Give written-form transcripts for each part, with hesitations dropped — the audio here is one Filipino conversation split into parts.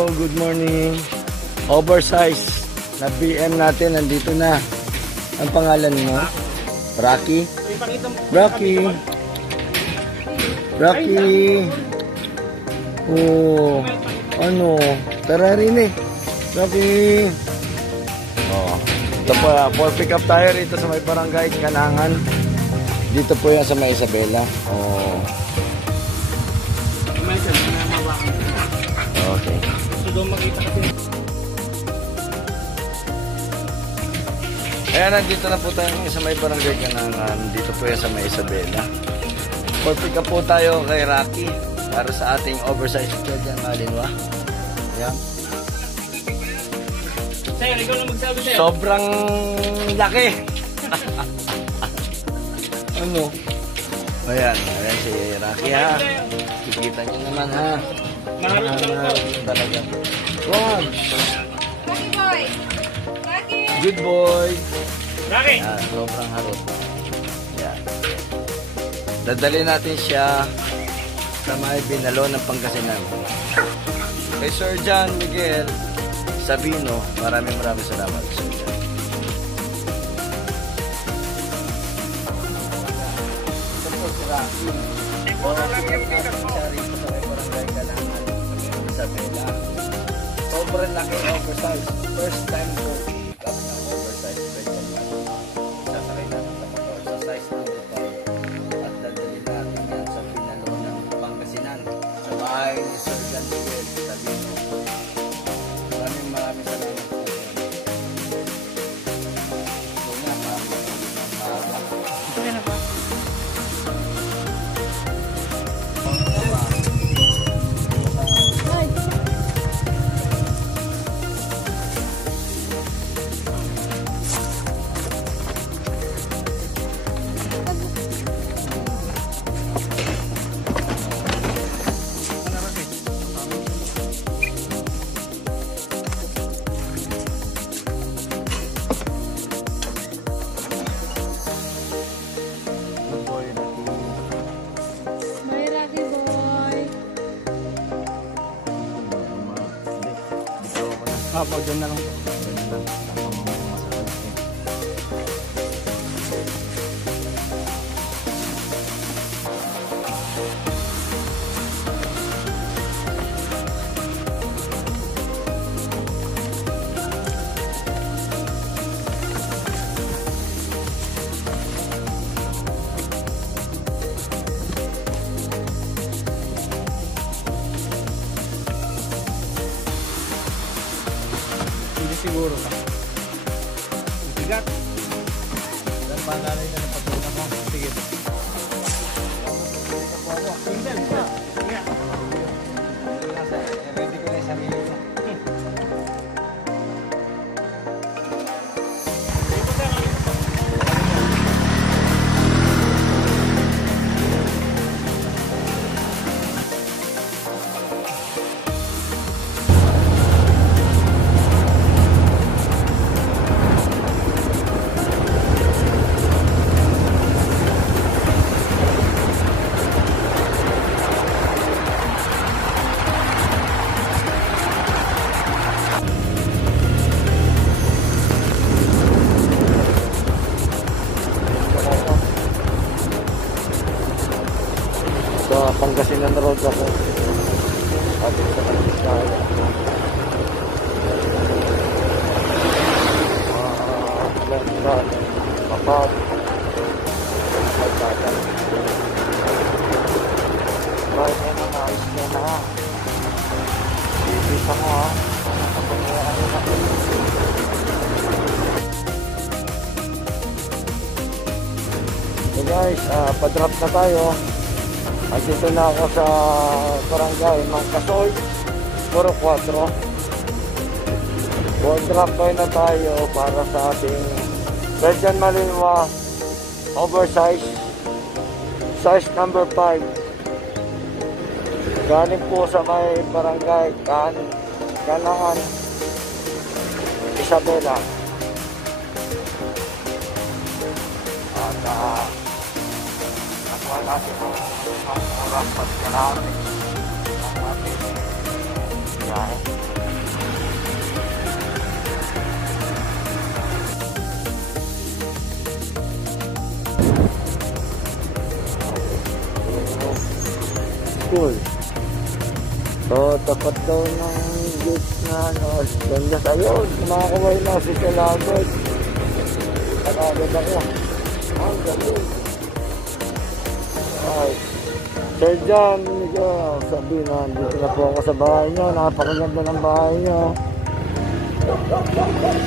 Hello, good morning. Oversize na BM natin, nandito na. Ang pangalan mo? Rocky? Rocky. Rocky. Oh, ano? Tara rin eh. Rocky. Oh, ito pa, for pick up tayo rito sa may barangay Kanangan. Dito po yan sa may Isabela. Oh. Okay. Ayan, nandito na po tayo sa may barangay Kanangan. Dito po yan sa may Isabela. For pick up po tayo kay Rocky para sa ating oversized Georgian Malinois. Ayan. Sir, ikaw na magsabi, sir. Sobrang laki. Ano? Ayan, ayan si Rocky ha. Kikita nyo naman ha. Maharap lang po. Talaga. Wow. Rocky boy! Rocky! Good boy. Rocky! Ayan, sobrang harot. Ayan. Dadali natin siya sa may Binalo ng Pangasinan. Kay Sir John Miguel Sabino, maraming salamat, Sir John. Ito po si Rocky. Isabela. Sobrang laki oversize. First time ko pick up ng oversize. Sasakay natin sa motor sa size number 5. At dadalhin natin yan sa Binalo ng Pangasinan. Sa bahay ni Sir John Miguel Sabino. Maraming salamat po. Ito na, mahaba. Ito na ba? Pag doon na lang po. Siguro ka. Bigat. Dan pangalay na ng pagkakas mo. Sige. Single pa. Yeah. Ready ko na yung sarili ko. Sa Pangasinan Road ako. Atin sa Pangasinan. Lensad, Mapag, Magdatan. Right, yan ang ayos niya na ha. Ibisa mo ha. Kapag-iaan nyo na. So guys, pa-drop na tayo. Andito na ako sa barangay Mangkasoy, Puro 4. Drop tayo na tayo para sa ating Georgian Malinois oversize size number 5. Galing po sa may barangay Kanangan, Isabela. At nakuha natin ang oras at kalahati ng ating Yan. School. So, tapat daw ng gate na ano, ganda sa'yo. Kumakaway na si Salagot. Nakagod ako. Ang galing. Ay. Sir John, sabi na, dito na po ako sa bahay nyo. Napakaganda ng bahay nyo.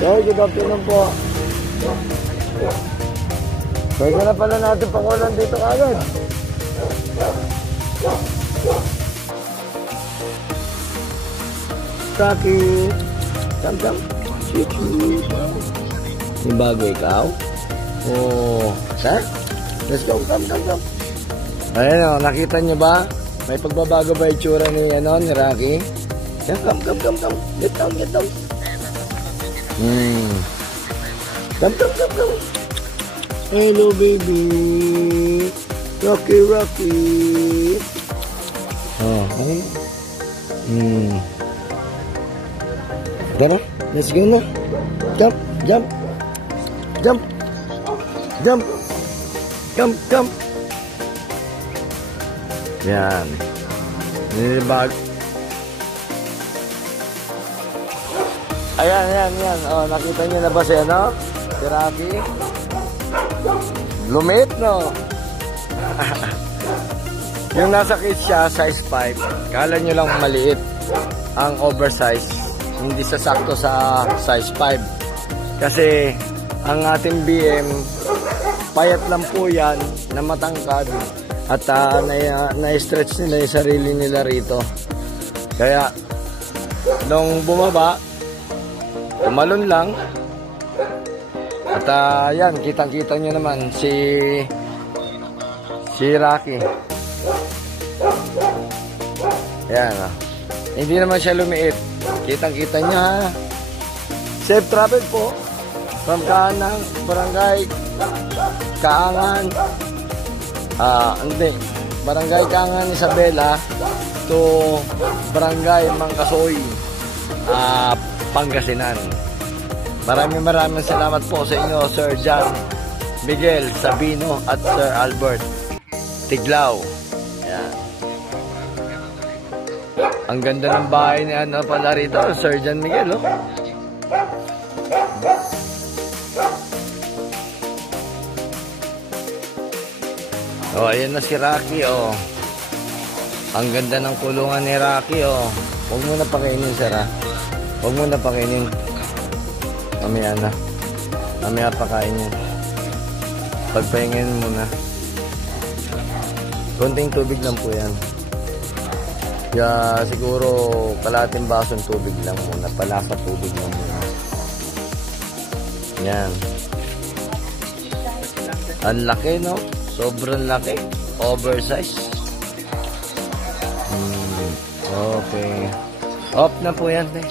Sir, good afternoon po. Pwede na pala natin pakulan dito agad. Rocky. Tam-tam. Yung bago ikaw? Oh, sir? Let's go. Tam-tam-tam. Ayan o, nakita nyo ba? May pagbabago ba itsura ni, ni Rocky? Yan, come. Get down. Come. Hello, baby. Rocky. Oh, okay. Tara, let's go na. Jump. Yan. Nilibag. Ayan. Oh, nakita niyo na ba siya, no? Si Rocky. Lumit, no? Yung nasa kids siya, size 5. Kala nyo lang maliit ang oversize. Hindi sasakto sa size 5. Kasi ang ating BM, payat lang po yan na matangkad. At na-stretch nila yung sarili nila rito. Kaya, nung bumaba, tumalon lang. At yan, kitang-kita nyo naman si Rocky. Yan. Hindi naman siya lumiit. Kitang-kita nyo ha. Safe travel po. From Kaanang, Barangay Kaangan. Barangay Kaangan Isabela to Barangay Mangkasoy, Pangasinan. Maraming salamat po sa inyo, Sir John Miguel Sabino at Sir Albert Tiglao. Ayan. Ang ganda ng bahay ni pala rito, Sir John Miguel, oh. Oh, ayan na si Rocky, oh. Ang ganda ng kulungan ni Rocky, oh. Huwag mo na pakainin, sir, ha. Huwag mo na pakainin. Mamaya na. Mamaya pakain yan. Pagpahingin muna. Konting tubig lang po yan. Kaya siguro kalahating basong tubig lang muna. Palasa tubig lang muna. Yan. Ang laki, no? Sobrang laki. Oversize. Okay. Off na po yan, eh.